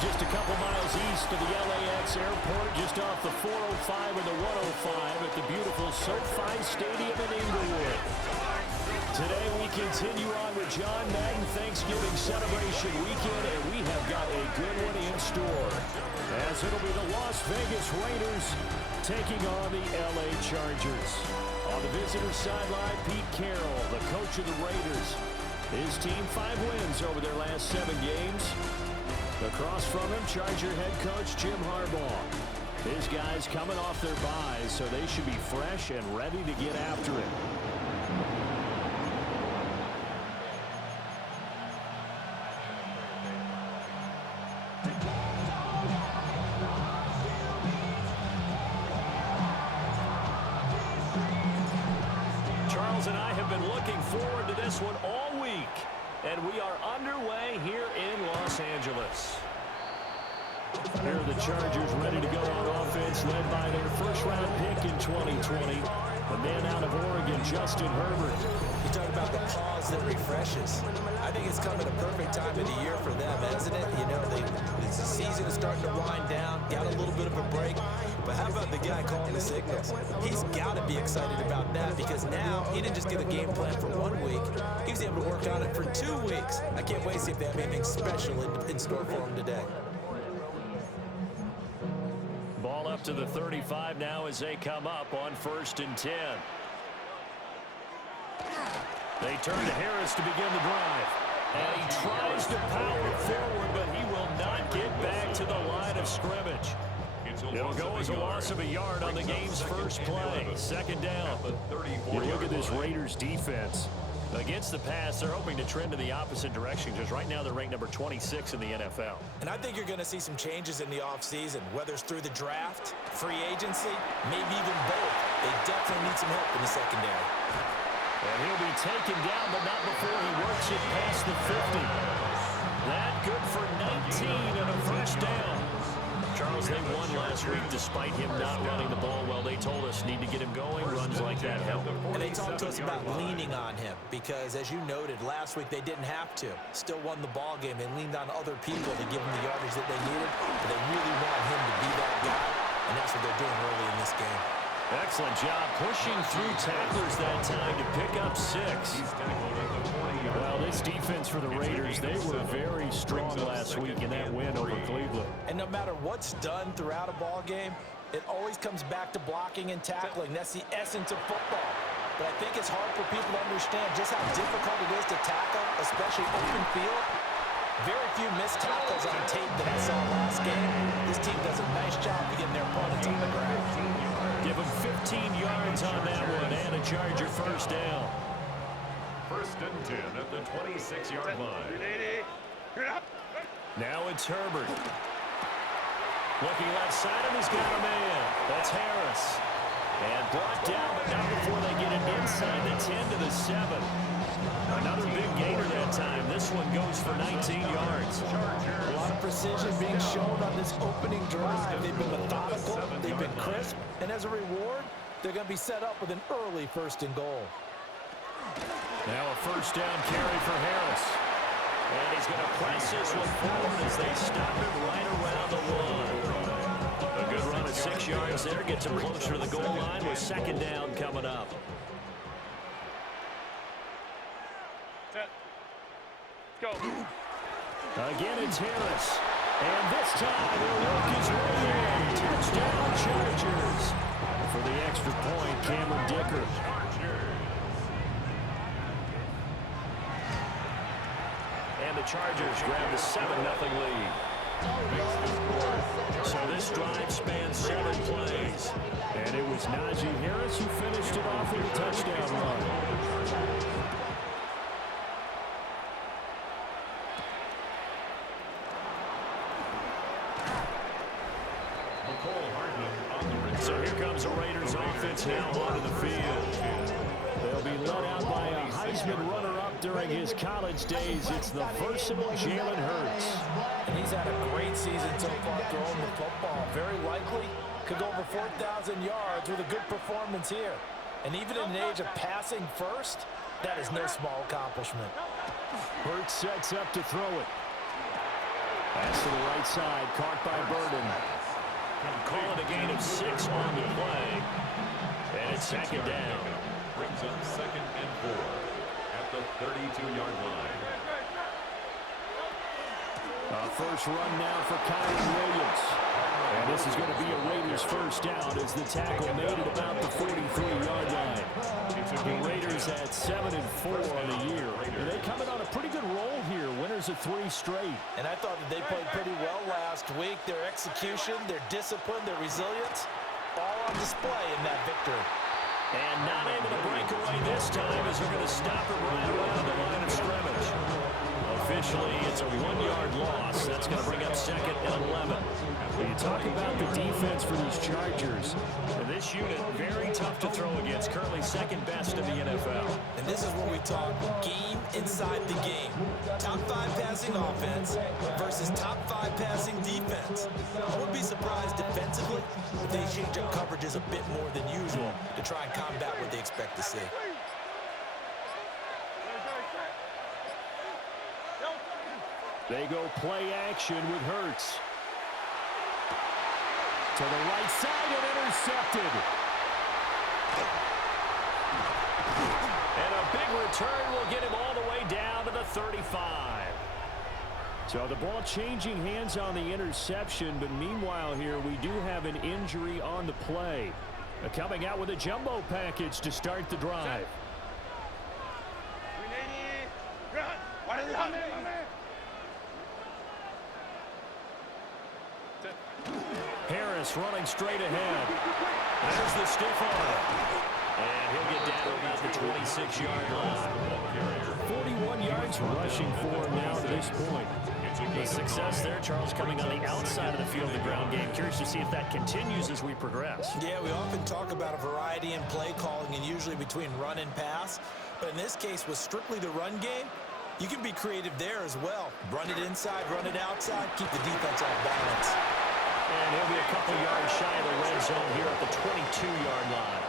just a couple miles east of the LAX airport, just off the 405 and the 105 at the beautiful SoFi Stadium in Inglewood. Today we continue on with John Madden Thanksgiving celebration weekend, and we have got a good one in store, as it'll be the Las Vegas Raiders taking on the LA Chargers. On the visitor sideline, Pete Carroll, the coach of the Raiders. His team 5 wins over their last 7 games. Across from him, Charger head coach Jim Harbaugh. His guys coming off their byes, so they should be fresh and ready to get after it. Charles and I have been looking forward to this one all week, and we are underway here in Los Angeles. Here are the Chargers ready to go on offense, led by their first-round pick in 2020, the man out of Oregon, Justin Herbert. You talk about the pause that refreshes. I think it's come at a perfect time of the year for them, isn't it? You know, the season is starting to wind down, got a little bit of a break. But how about the guy calling the signals? He's got to be excited about that, because now he didn't just get a game plan for 1 week. He was able to work on it for 2 weeks. I can't wait to see if they have anything special in store for him today. Ball up to the 35 now as they come up on 1st and 10. They turn to Harris to begin the drive. And he tries to power forward, but he will not get back to the line of scrimmage. It'll go as a loss of a yard on the game's first play. 2nd down. You look at this Raiders defense. Against the pass, they're hoping to trend in the opposite direction, because right now they're ranked number 26 in the NFL. And I think you're going to see some changes in the offseason, whether it's through the draft, free agency, maybe even both. They definitely need some help in the secondary. And he'll be taken down, but not before he works it past the 50. That good for 19 and a first down. Charles, they won last week despite him not running the ball well. They told us need to get him going. Runs like that help. And they talked to us about leaning on him because, as you noted, last week they didn't have to. Still won the ball game. They leaned on other people to give them the yardage that they needed. But they really want him to be that guy, and that's what they're doing early in this game. Excellent job pushing through tacklers that time to pick up 6. Well, this defense for the Raiders, they were very strong last week in that win over Cleveland. And no matter what's done throughout a ball game, it always comes back to blocking and tackling. That's the essence of football. But I think it's hard for people to understand just how difficult it is to tackle, especially open field. Very few missed tackles on tape that I saw last game. This team does a nice job of getting their opponents on the ground. Give them 15 yards on that one and a Charger first down. 1st and 10 at the 26-yard line. Now it's Herbert. Looking left side, and he's got a man. That's Harris. And brought down, but not before they get it inside the 10 to the 7. Another big gainer that time. This one goes for 19 yards. A lot of precision being shown on this opening drive. They've been methodical, they've been crisp, and as a reward, they're going to be set up with an early 1st and goal. Now a first down carry for Harris. And he's going to press this one forward as they stop him right around the line. A good run at 6 yards there. Gets him closer to the goal line with 2nd down coming up. Go. Again, it's Harris. And this time, he'll work his way in. Touchdown, Chargers. For the extra point, Cameron Dicker. And the Chargers grab the 7-0 lead. So this drive spans 7 plays. And it was Najee Harris who finished it off with a touchdown run. So here comes the Raiders offense now onto the field. They'll be led out by a Heisman runner-up during his college days. It's the versatile Jalen Hurts. And he's had a great season so far throwing the football. Very likely could go over 4,000 yards with a good performance here. And even in an age of passing first, that is no small accomplishment. Hurts sets up to throw it. Pass to the right side, caught by Burden. Call it a gain of 6 on the play. And it's second down. Brings up 2nd and 4 at the 32-yard line. First run now for Kyron Williams. And this is going to be a Raiders first down as the tackle made it about the 43-yard line. The Raiders at 7-4 on the year. And they come in on a pretty good roll here. Winners of 3 straight. And I thought that they played pretty well last week. Their execution, their discipline, their resilience, all on display in that victory. And not able to break away this time as they're going to stop it right around the line of scrimmage. Officially, it's a 1-yard loss. That's going to bring up 2nd and 11. When you talk about the defense for these Chargers, this unit very tough to throw against. Currently 2nd best in the NFL. And this is where we talk game inside the game. Top 5 passing offense versus top 5 passing defense. I wouldn't be surprised defensively if they change up coverages a bit more than usual to try and combat what they expect to see. They go play action with Hurts. To the right side and intercepted. And a big return will get him all the way down to the 35. So the ball changing hands on the interception, but meanwhile here we do have an injury on the play. Coming out with a jumbo package to start the drive. Harris running straight ahead. There's the stiff arm. And he'll get down to about the 26-yard line. 41 yards rushing for him now to this point. The success there, Charles, coming on the outside of the field of the ground game. Curious to see if that continues as we progress. Yeah, we often talk about a variety in play calling and usually between run and pass. But in this case, with strictly the run game, you can be creative there as well. Run it inside, run it outside, keep the defense off balance. And he'll be a couple yards shy of the red zone here at the 22-yard line.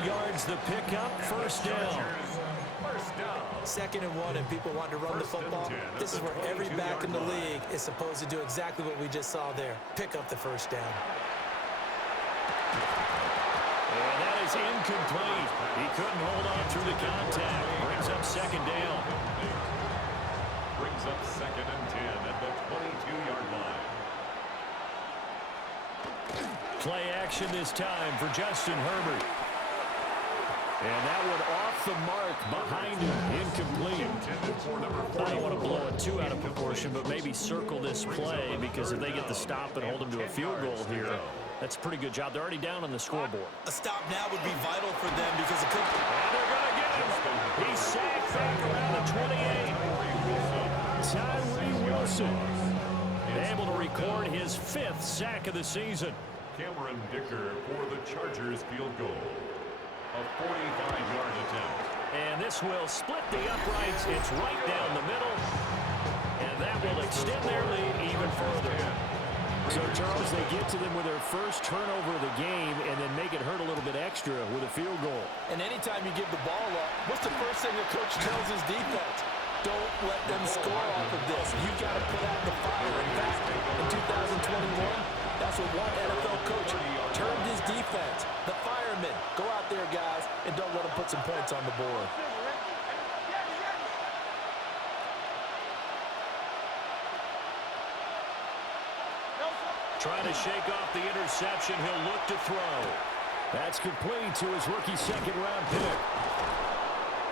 4 yards the pickup, first down. 2nd and 1, and people want to run the football. This is where every back in the league is supposed to do exactly what we just saw there. Pick up the first down. And that is incomplete. He couldn't hold on through the contact. Brings up 2nd down. Brings up 2nd and 10 at the 22-yard line. Play action this time for Justin Herbert. And that one off the mark behind him, incomplete. I don't want to blow it too out of proportion, but maybe circle this play because if they get the stop and hold him to a field goal here, that's a pretty good job. They're already down on the scoreboard. A stop now would be vital for them because it could... And they're going to get him. He's sacked back around the 28. Tyree Wilson able to record his 5th sack of the season. Cameron Dicker for the Chargers field goal. A 45-yard attempt. And this will split the uprights. It's right down the middle. And that will extend their lead even further. So, Charles, they get to them with their first turnover of the game and then make it hurt a little bit extra with a field goal. And anytime you give the ball up, what's the first thing the coach tells his defense? Don't let them score off of this. You've got to put out the fire. In fact, in 2021, that's what one NFL coach termed his defense. The firemen. Go out there, guys, and don't let them put some points on the board. Trying to shake off the interception. He'll look to throw. That's complete to his rookie 2nd-round pick.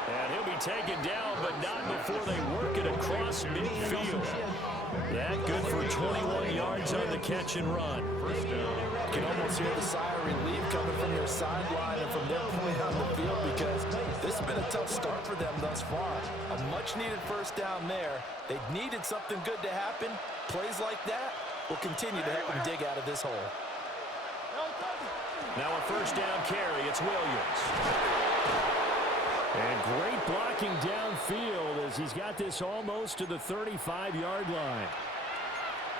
And he'll be taken down, but not before they work it across midfield. That good for 21 yards on the catch and run. You can almost hear the sigh of relief coming from their sideline and from their point on the field because this has been a tough start for them thus far. A much-needed first down there. They needed something good to happen. Plays like that will continue to help them dig out of this hole. Now a first down carry. It's Williams. And great blocking downfield as he's got this almost to the 35-yard line.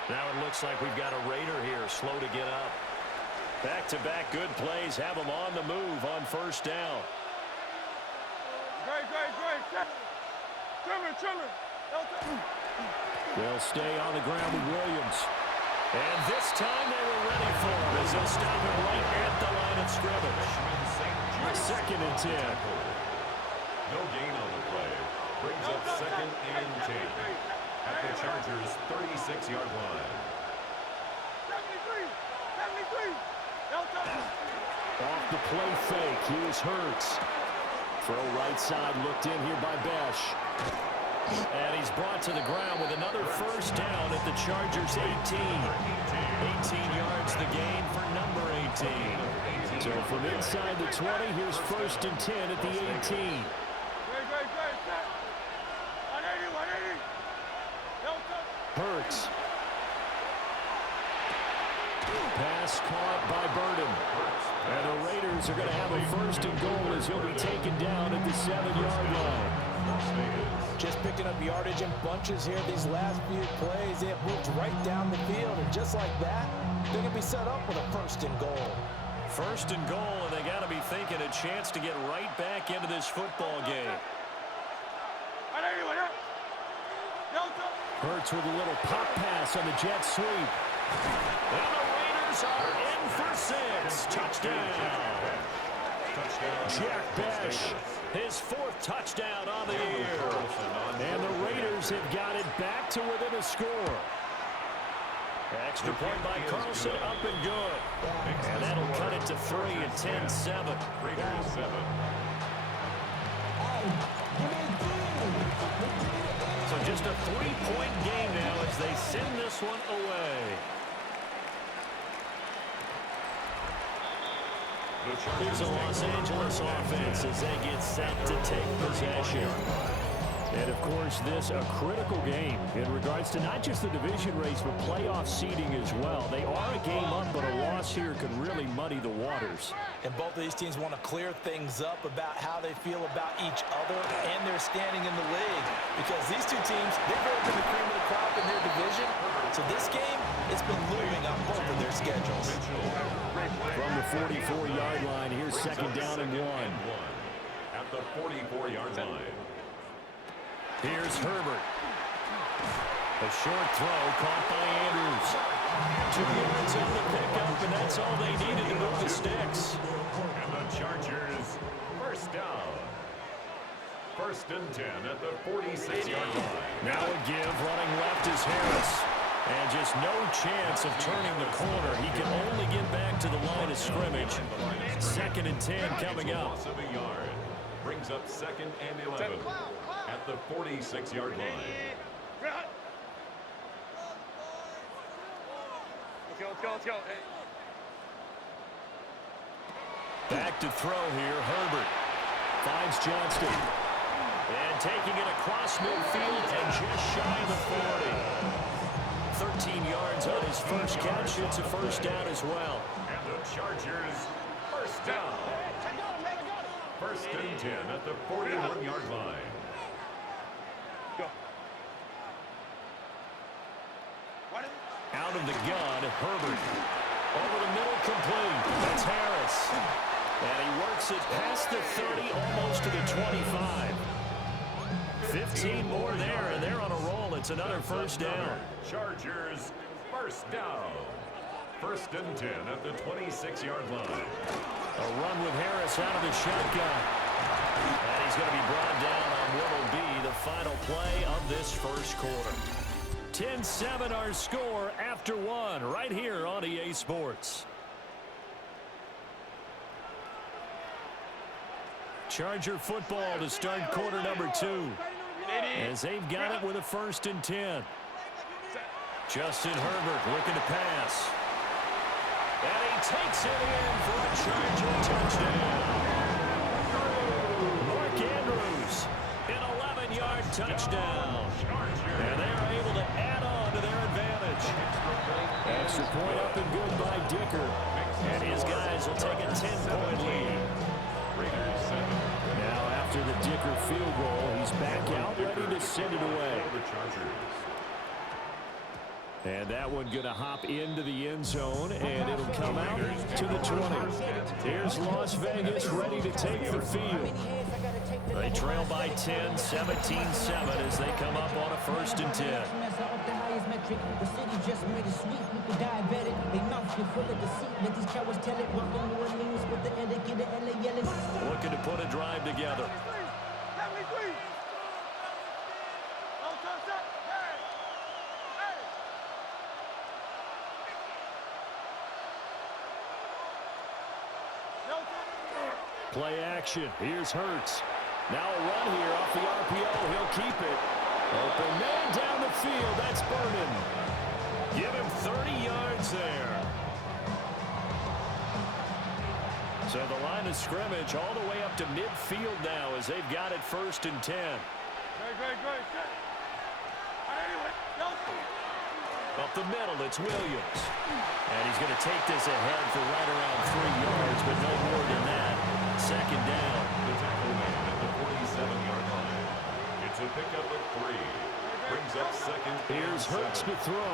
Now it looks like we've got a Raider here, slow to get up. Back-to-back good plays have him on the move on first down. Great. Chillin'. They'll stay on the ground with Williams. And this time they were ready for him as they'll stop him right at the line of scrimmage. 2nd and 10. No gain on the play. Brings up 2nd and 10 at the Chargers' 36-yard line. Off the play fake, here's Hurts. Throw right side, looked in here by Besh. And he's brought to the ground with another first down at the Chargers' 18. 18 yards the gain for number 18. So from inside the 20, here's 1st and 10 at the 18. Hurts. Pass caught by Burden. And the Raiders are going to have a 1st and goal as he'll be taken down at the 7-yard line. Just picking up yardage in bunches here. These last few plays, they have moved right down the field. And just like that, they're going to be set up with a 1st and goal. 1st and goal, and they got to be thinking a chance to get right back into this football game. Hurts with a little pop pass on the jet sweep. And the Raiders are in for 6. Touchdown. Jack Besh, his 4th touchdown on the year. And the Raiders have got it back to within a score. Extra point by Carlson, up and good. And that'll cut it to 3 at 10-7. Raiders 7. So just a 3-point game now as they send this one away. Here's a Los Angeles offense as they get set to take possession. And, of course, this a critical game in regards to not just the division race, but playoff seeding as well. They are a game up, but a loss here could really muddy the waters. And both of these teams want to clear things up about how they feel about each other and their standing in the league. Because these two teams, they've really been the cream of the crop in their division. So this game, it's been looming on both of their schedules. From the 44-yard line, here's 2nd down and 1. At the 44-yard line. Here's Herbert. A short throw caught by Andrews. 2 yards on the pickup, and that's all they needed to move the sticks. And the Chargers, 1st down. 1st and 10 at the 46-yard line. Now a give, running left is Harris. And just no chance of turning the corner. He can only get back to the line of scrimmage. 2nd and 10 coming up. Loss of a yard. Brings up 2nd and 11 at the 46-yard line. Let's go. Back to throw here, Herbert. Finds Johnston. And taking it across midfield and just shy of the 40. 13 yards on his first catch. It's a 1st down as well. And the Chargers, 1st down. 1st and 10 at the 41-yard line. Out of the gun, Herbert. Over the middle, complete. That's Harris. And he works it past the 30, almost to the 25. 15 more there, and they're on a roll. It's another 1st down. Chargers, 1st down. 1st and 10 at the 26-yard line. A run with Harris out of the shotgun. And he's going to be brought down on what will be the final play of this 1st quarter. 10-7 our score after 1 right here on EA Sports. Charger football to start quarter number 2. As they've got it with a 1st and 10. Justin Herbert looking to pass. And he takes it in for a Charger touchdown. Mark Andrews, an 11-yard touchdown. And they're able to add on to their advantage. Extra point up and good by Dicker. And his guys will take a 10-point lead. Now after the Dicker field goal, he's back out ready to send it away. And that one going to hop into the end zone, and it'll come out to the 20. Here's Las Vegas ready to take the field. They trail by 10, 17-7 as they come up on a 1st and 10. The city just made it sweet. People diabetic. They mouth get full of deceit. Let these cowards tell it. Welcome New Orleans with the etiquette of LA yelling. Looking to put a drive together. Play action. Here's Hurts. Now a run here off the RPO. He'll keep it. Open man down the field. That's Vernon. Give him 30 yards there. So the line of scrimmage all the way up to midfield now as they've got it 1st and 10. Great. Up the middle, it's Williams. And he's going to take this ahead for right around 3 yards, but no more than that. 2nd down. The tackle man at the 47-yard line. It's a pickup of 3. Brings up 2nd. Here's Hurts to throw.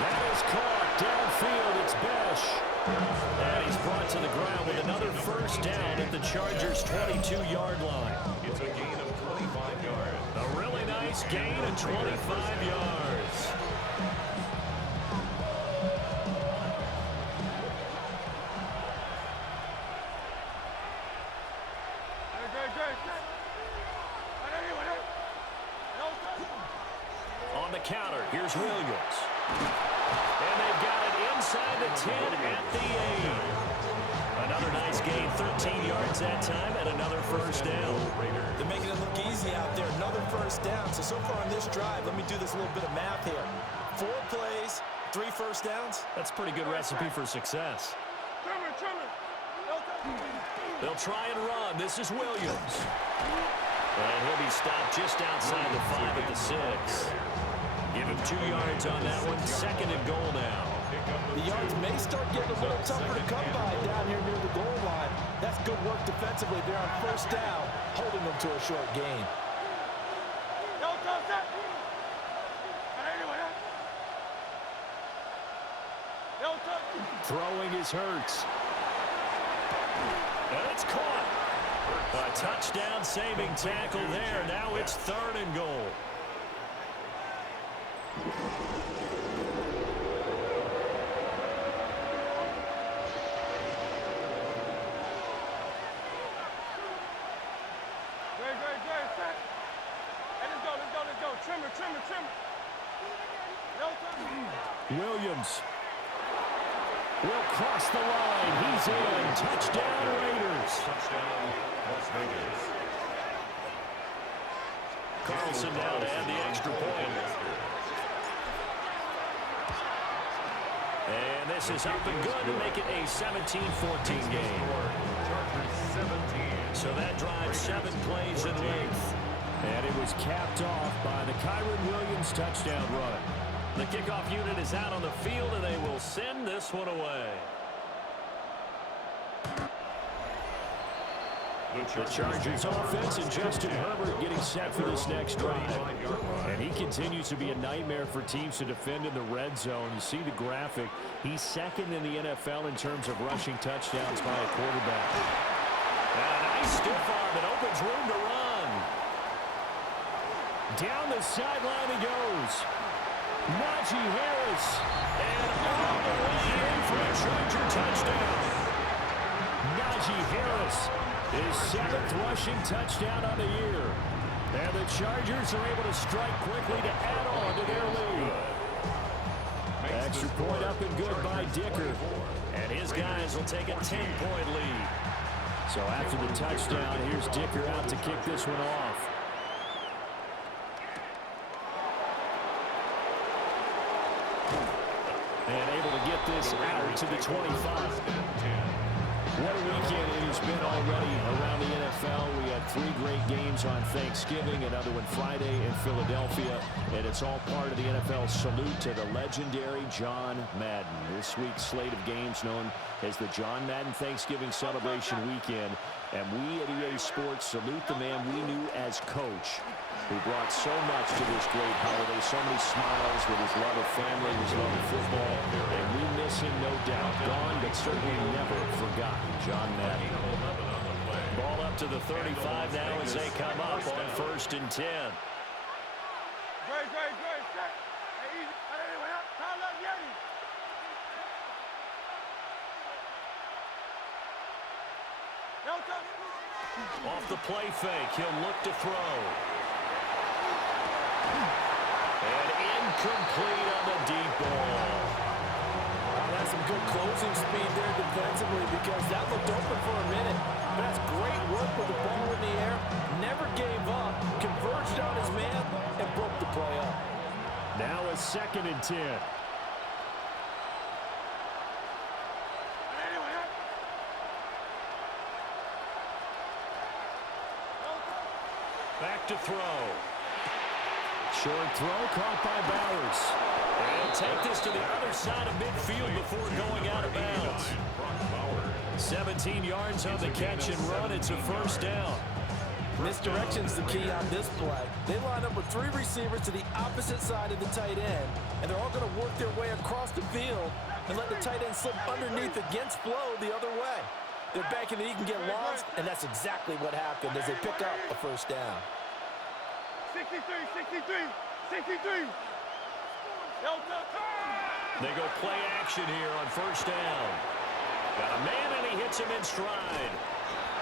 That is caught downfield. It's Besh. And he's brought to the ground with another 1st down at the Chargers' 22-yard line. It's a gain of 25 yards. A really nice gain of 25 yards. On the counter, here's Williams. And they've got it inside the 10 at the 8. Another nice gain, 13 yards that time, and another 1st down. They're making it look easy out there. Another 1st down. So far on this drive, let me do this little bit of math here. 4 plays, 3 1st downs. That's a pretty good recipe for success. They'll try and run. This is Williams. And he'll be stopped just outside the 5 at the 6. Give him 2 yards on that one. 2nd and goal now. The yards may start getting a little tougher to come by down here near the goal line. That's good work defensively there on 1st down, holding them to a short gain. Throwing is Hurts. And it's caught. A touchdown saving tackle there. Now it's 3rd and goal. Trimmer. Williams will cross the line. He's in. Touchdown, Raiders. Touchdown, Las Vegas. Carlson now to add the extra point. And this is up and good to make it a 17-14 game. Chargers 17. So that drives 7 plays in length. And it was capped off by the Kyron Williams touchdown run. The kickoff unit is out on the field, and they will send this one away. The Chargers offense and Justin Herbert getting set for this next drive. And he continues to be a nightmare for teams to defend in the red zone. You see the graphic. He's 2nd in the NFL in terms of rushing touchdowns by a quarterback. And a nice stiff arm that opens room to run. Down the sideline he goes. Najee Harris. And all the way in for a Charger touchdown. Najee Harris, his 7th rushing touchdown on the year. And the Chargers are able to strike quickly to add on to their lead. Extra point up and good by Dicker. And his guys will take a 10-point lead. So after the touchdown, here's Dicker out to kick this one off. And able to get this out to the 25. What a weekend it has been already around the NFL. We had 3 great games on Thanksgiving, another one Friday in Philadelphia, and it's all part of the NFL salute to the legendary John Madden. This week's slate of games known as the John Madden Thanksgiving Celebration Weekend, and we at EA Sports salute the man we knew as Coach. who brought so much to this great holiday, so many smiles with his love of family, his love of football, and we miss him, no doubt. Gone, but certainly never forgotten. John Madden. Ball up to the 35 now as they come up on 1st and 10. Off the play fake, he'll look to throw. And incomplete on the deep ball. Wow, that's some good closing speed there defensively because that looked open for a minute. But that's great work with the ball in the air. Never gave up, converged on his man, and broke the play up. Now a 2nd and 10. Back to throw. Short throw caught by Bowers. And take this to the other side of midfield before going out of bounds. 17 yards on the catch and run. It's a 1st down. Misdirection's the key on this play. They line up with 3 receivers to the opposite side of the tight end, and they're all going to work their way across the field and let the tight end slip underneath against flow the other way. They're banking that he can get lost, and that's exactly what happened as they pick up a 1st down. 63, 63, 63. They go play action here on 1st down. Got a man, and he hits him in stride.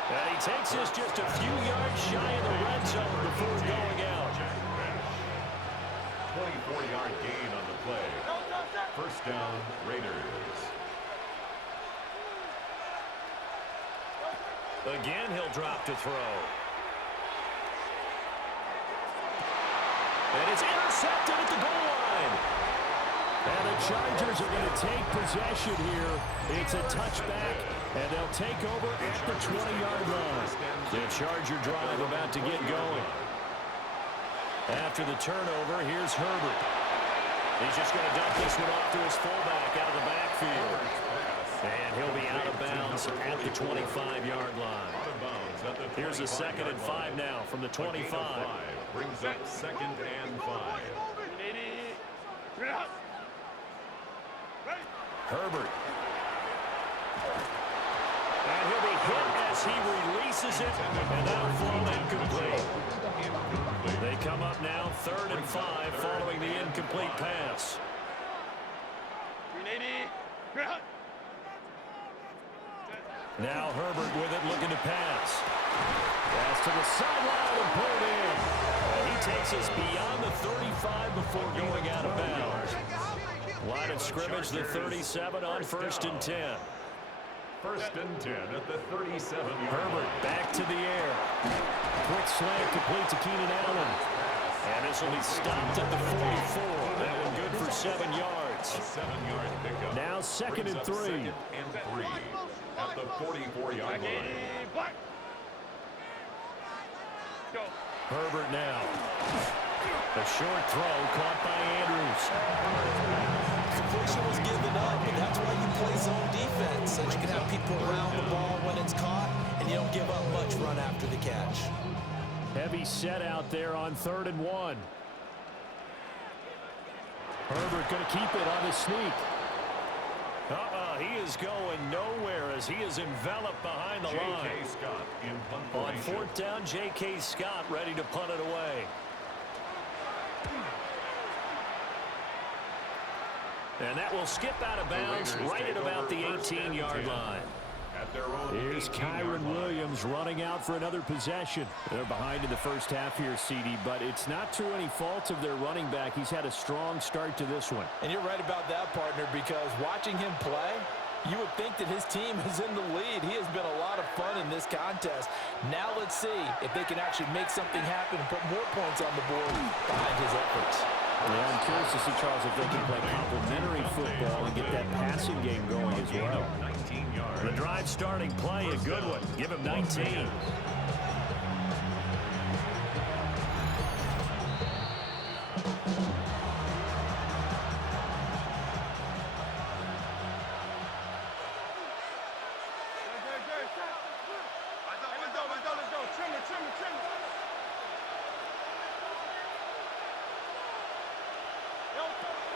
And he takes this just a few yards shy of the red zone before going out. 24-yard gain on the play. 1st down, Raiders. Again, he'll drop to throw. And it's intercepted at the goal line. And the Chargers are going to take possession here. It's a touchback, and they'll take over at the 20-yard line. The Charger drive about to get going. After the turnover, here's Herbert. He's just going to dump this one off to his fullback out of the backfield. And he'll be out of bounds at the 25-yard line. Here's a 2nd and 5 now from the 25. Brings up 2nd and 5. Herbert. And he'll be hit as he releases it, and that'll flow incomplete. They come up now 3rd and 5 following the incomplete pass. Now Herbert with it, looking to pass. Pass to the sideline and pulled in. And he takes us beyond the 35 before going out of bounds. Line of scrimmage, the 37 on 1st and 10. 1st and 10 at the 37. Herbert back to the air. Quick slant complete to Keenan Allen. And this will be stopped at the 44. That one good for 7 yards. A 7-yard pickup. Now 2nd and 3. 2nd and 3 at the 44-yard line. Herbert now. A short throw caught by Andrews. Completion was given up, but that's why you play zone defense, so you can have people around the ball when it's caught, and you don't give up much run after the catch. Heavy set out there on 3rd and 1. Herbert going to keep it on the sneak. He is going nowhere as he is enveloped behind the line. J.K. Scott in punt On formation. 4th down, J.K. Scott ready to punt it away. And that will skip out of bounds right at about the 18-yard line. At their own Here's 18-yard Kyron line. Williams running out for another possession. They're behind in the first half here, CD, but it's not through any fault of their running back. He's had a strong start to this one. And you're right about that, partner, because watching him play, you would think that his team is in the lead. He has been a lot of fun in this contest. Now let's see if they can actually make something happen and put more points on the board behind his efforts. Yeah, I'm curious to see, Charles, if they can play complementary football and get that passing game going as well. 19 yards. The drive starting play, a good one. Give him 19.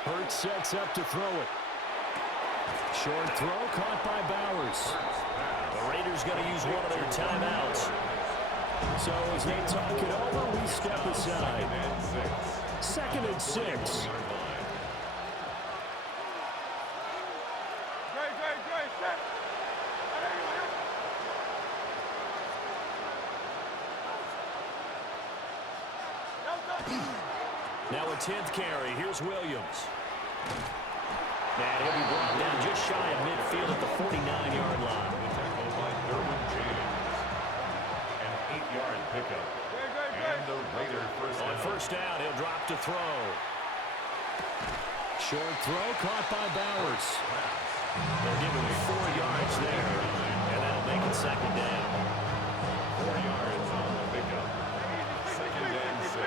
Hurts sets up to throw it. Short throw caught by Bowers. The Raiders going to use one of their timeouts. So as they talk it over, we step aside. 2nd and 6. Now a 10th carry. Here's Williams. And he'll be brought down just shy of midfield at the 49-yard line. Tackled by Derwin James. An 8-yard pickup. And the Raider first down. On first down, he'll drop to throw. Short throw caught by Bowers. They'll give him 4 yards there. And that'll make it 2nd down. 4 yards on the pickup. 2nd and 6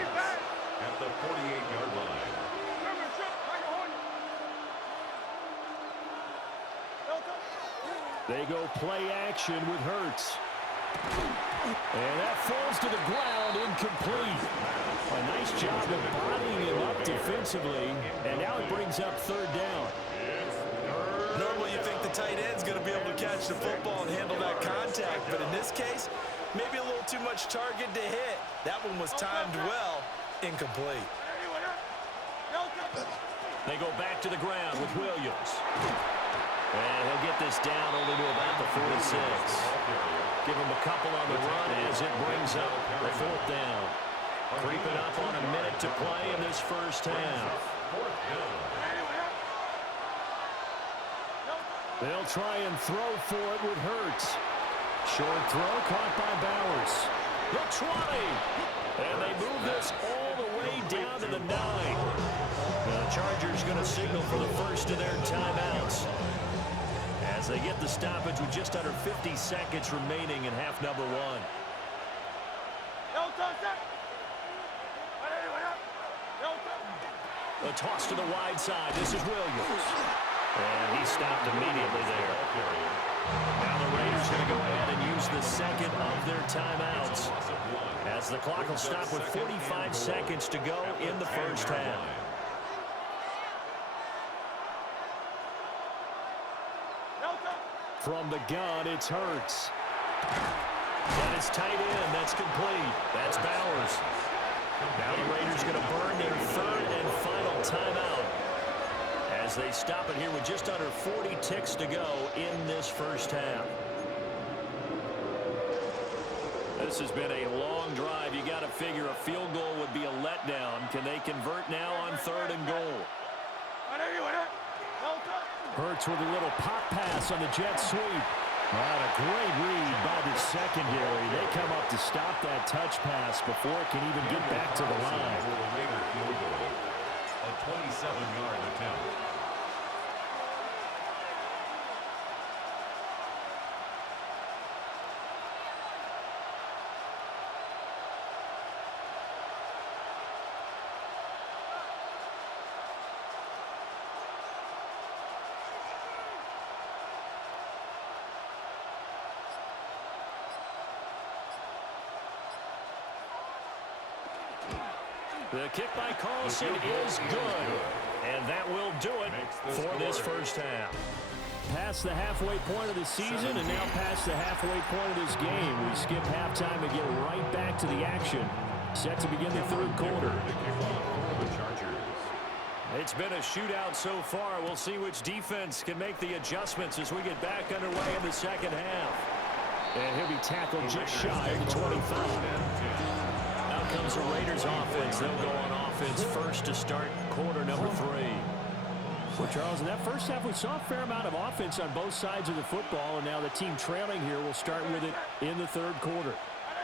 at the 48-yard line. They go play action with Hurts. And that falls to the ground, incomplete. A nice job of bodying him up defensively. And now it brings up 3rd down. Normally you think the tight end's going to be able to catch the football and handle that contact. But in this case, maybe a little too much target to hit. That one was timed well. Incomplete. They go back to the ground with Williams. And he'll get this down only to about the 46. Give him a couple on the run as it brings up the 4th down. Creeping up on a minute to play in this first half. They'll try and throw for it with Hurts. Short throw caught by Bowers. The 20. And they move this all the way down to the 9. The Chargers going to signal for the first of their timeouts as they get the stoppage with just under 50 seconds remaining in half number 1. A toss to the wide side. This is Williams. And he stopped immediately there. Now the Raiders going to go ahead and use the 2nd of their timeouts as the clock will stop with 45 seconds to go in the first half. From the gun, it's Hurts. And it's tight end. That's complete. That's Bowers. Now the Raiders going to burn their 3rd and final timeout as they stop it here with just under 40 ticks to go in this first half. This has been a long drive. You got to figure a field goal would be a letdown. Can they convert now on 3rd and goal? Hurts with a little pop pass on the jet sweep. A great read by the secondary. They come up to stop that touch pass before it can even get back to the line. A 27-yard attempt. The kick by Carlson is good. And that will do it for this first half. Past the halfway point of the season and now past the halfway point of this game. We skip halftime and get right back to the action. Set to begin the 3rd quarter. It's been a shootout so far. We'll see which defense can make the adjustments as we get back underway in the 2nd half. And he'll be tackled just shy of the 25. Comes the Raiders offense. They'll go on offense first to start quarter number 3. Well, Charles, in that first half, we saw a fair amount of offense on both sides of the football, and now the team trailing here will start with it in the 3rd quarter.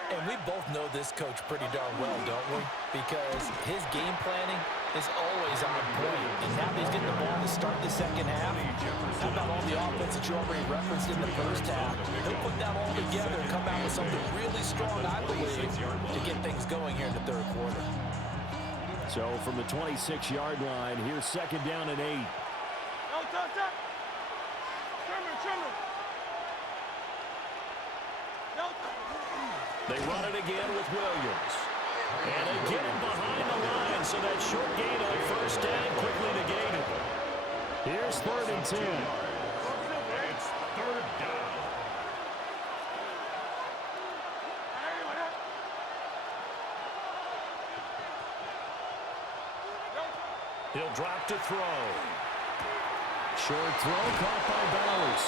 And we both know this coach pretty darn well, don't we? Because his game planning is always on point. And now he's getting the ball to start the 2nd half. How about all the offense that you already referenced in the first half? He'll put that all together and come out with something really strong, I believe, to get things going here in the 3rd quarter. So from the 26-yard line, here's 2nd down and 8. They run it again with Williams. And they get him behind the line, so that short gain on first down quickly negated. It's 3rd and 10. It's 3rd down. He'll drop to throw. Short throw caught by Bowers.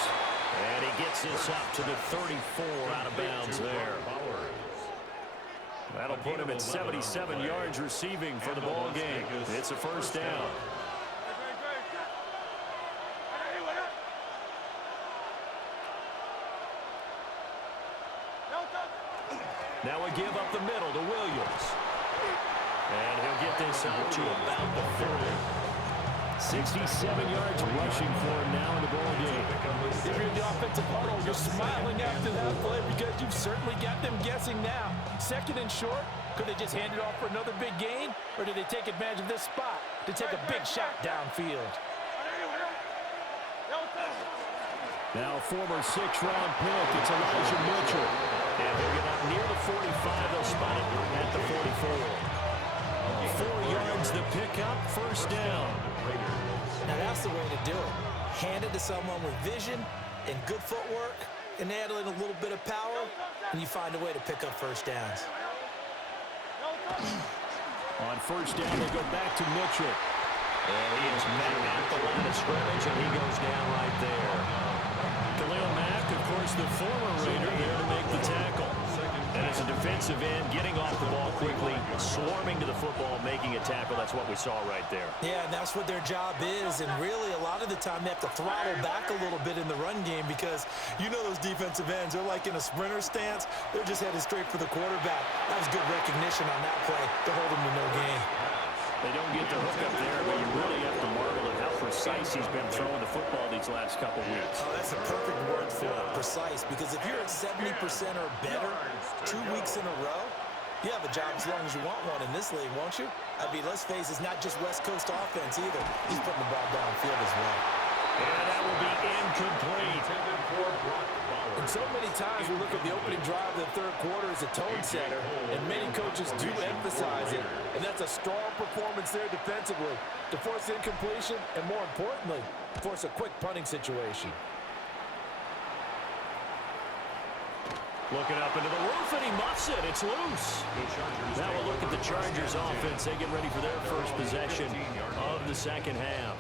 And he gets this up to the 34 out of bounds there. That'll put him at 77 yards receiving for the ball game. It's a 1st down. Now a give up the middle to Williams. And he'll get this out to about the 40. 67 yards rushing for him now in the ball game. If you're in the offensive huddle, you're smiling after that play because you've certainly got them guessing now. 2nd and short, could they just hand it off for another big gain? Or do they take advantage of this spot to take a big shot downfield? Now former 6th-round pick, it's Elijah Mitchell. And he'll get up near the 45. They'll spot it at the 44. 4 yards the pickup, 1st down. Now that's the way to do it. Hand it to someone with vision and good footwork and add in a little bit of power, and you find a way to pick up 1st downs. On 1st down, they go back to Mitchell. And he is met at the line of scrimmage, and he goes down right there. Khalil Mack, of course, the former Raider, there to make the tackle. And as a defensive end, getting off the ball quickly, swarming to the football, making a tackle. That's what we saw right there. Yeah, and that's what their job is. And really, a lot of the time, they have to throttle back a little bit in the run game because you know those defensive ends, they're like in a sprinter stance. They're just headed straight for the quarterback. That was good recognition on that play to hold him to no gain. They don't get the hook up there, but you really have to marvel at how precise he's been throwing the football these last couple weeks. Oh, that's a perfect word for it, precise, because if you're at 70% or better 2 weeks in a row, you have a job as long as you want one in this league, won't you? I mean, let's face it, it's not just West Coast offense either. He's putting the ball downfield as well. And that will be incomplete. And so many times we look at the opening drive of the 3rd quarter as a tone setter, and many coaches do emphasize it. And that's a strong performance there defensively to force incompletion and, more importantly, force a quick punting situation. Looking up into the roof, and he muffs it. It's loose. Now we'll look at the Chargers offense. They get ready for their first possession of the 2nd half.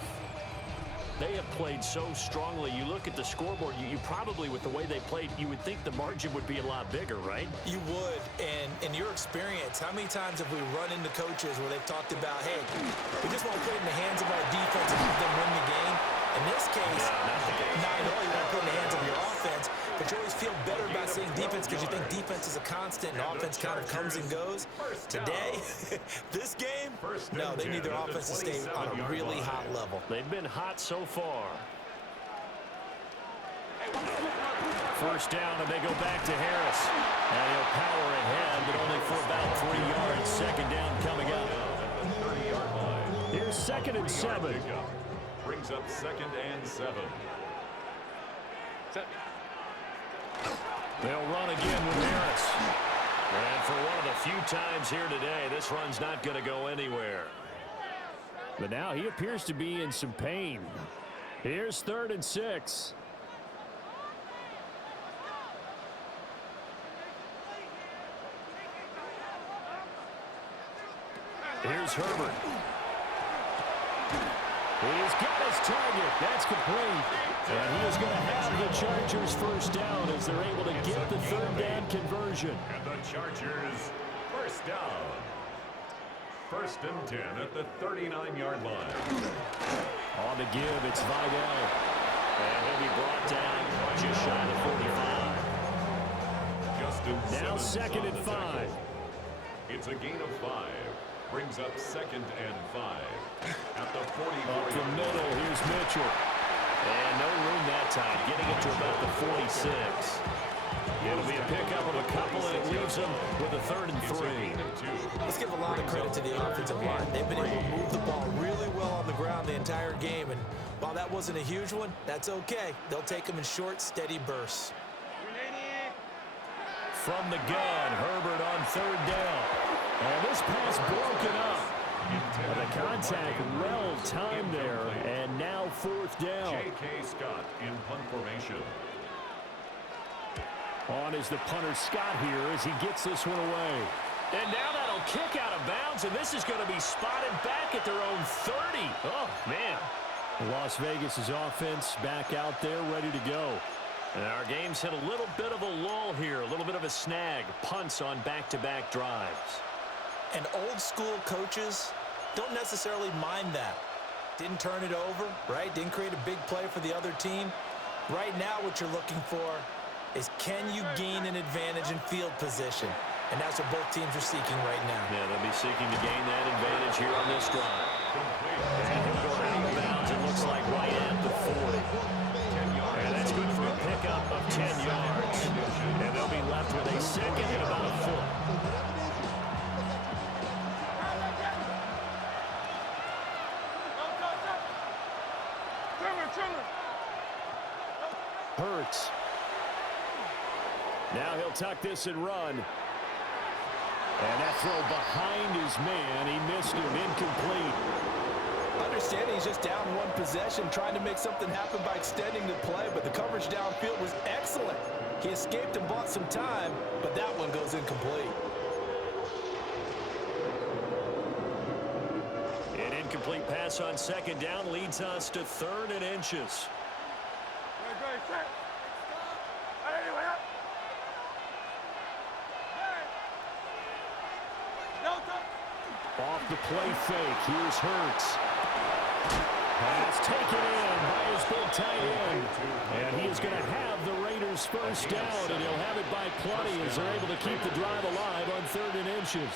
They have played so strongly. You look at the scoreboard, you probably, with the way they played, you would think the margin would be a lot bigger, right? You would. And in your experience, how many times have we run into coaches where they've talked about, hey, we just want to put it in the hands of our defense and let them win the game? In this case, not at all. You want to put it in the hands of your offense, but you always feel better about saying defense because you think defense is a constant and offense kind of comes and goes. Today, this game, no, they need their offense to stay on a really hot level. They've been hot so far. 1st down, and they go back to Harris. And he'll power ahead, but only for about 3 yards. 2nd down coming up. Here's 2nd and 7. Brings up 2nd and 7. They'll run again with Harris. And for one of the few times here today, this run's not going to go anywhere. But now he appears to be in some pain. Here's 3rd and 6. Here's Herbert. He's got his target. That's complete. And he is going to have the Chargers 1st down as they're able to get the 3rd down conversion. And the Chargers 1st down. 1st and 10 at the 39-yard line. On the give, it's Vidal. And he'll be brought down just shy of 45. Now 2nd and 5. It's a gain of 5. Brings up 2nd and 5. At the 44. Up the middle, here's Mitchell. And no room that time, getting it to about the 46. It'll be a pickup of a couple, and it leaves them with a 3rd and 3. Let's give a lot of credit to the offensive line. They've been able to move the ball really well on the ground the entire game. And while that wasn't a huge one, that's okay. They'll take them in short, steady bursts. From the gun, Herbert on 3rd down. And this pass broken up. And the contact well of time there, and now fourth down. J.K. Scott in punt formation. On is the punter Scott here as he gets this one away. And now that'll kick out of bounds, and this is going to be spotted back at their own 30. Oh, man. Las Vegas's offense back out there ready to go. And our game's hit a little bit of a lull here, a little bit of a snag. Punts on back-to-back drives. And old-school coaches don't necessarily mind that. Didn't turn it over, right? Didn't create a big play for the other team. Right now what you're looking for is can you gain an advantage in field position? And that's what both teams are seeking right now. Yeah, they'll be seeking to gain that advantage here on this drive. And he'll go out of bounds, it looks like right at the 40. And that's good for a pickup of 10 yards. And they'll be left with a second and about a foot. Hurts. Now he'll tuck this and run. And that throw behind his man. He missed him. Incomplete. Understanding he's just down one possession, trying to make something happen by extending the play, but the coverage downfield was excellent. He escaped and bought some time, but that one goes incomplete. An incomplete pass on second down leads us to 3rd and inches. Off the play fake, here's Hurts. Pass taken in by his big tight end. And he is going to have the Raiders first down, and he'll have it by plenty as they're able to keep the drive alive on 3rd and inches.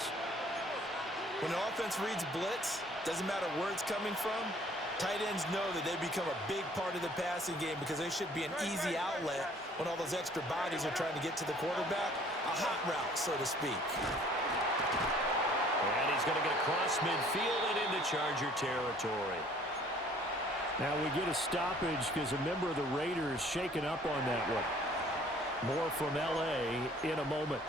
When the offense reads blitz, doesn't matter where it's coming from, tight ends know that they become a big part of the passing game because they should be an easy outlet when all those extra bodies are trying to get to the quarterback. A hot route, so to speak. And he's going to get across midfield and into Charger territory. Now we get a stoppage because a member of the Raiders shaken up on that one. More from L.A. in a moment.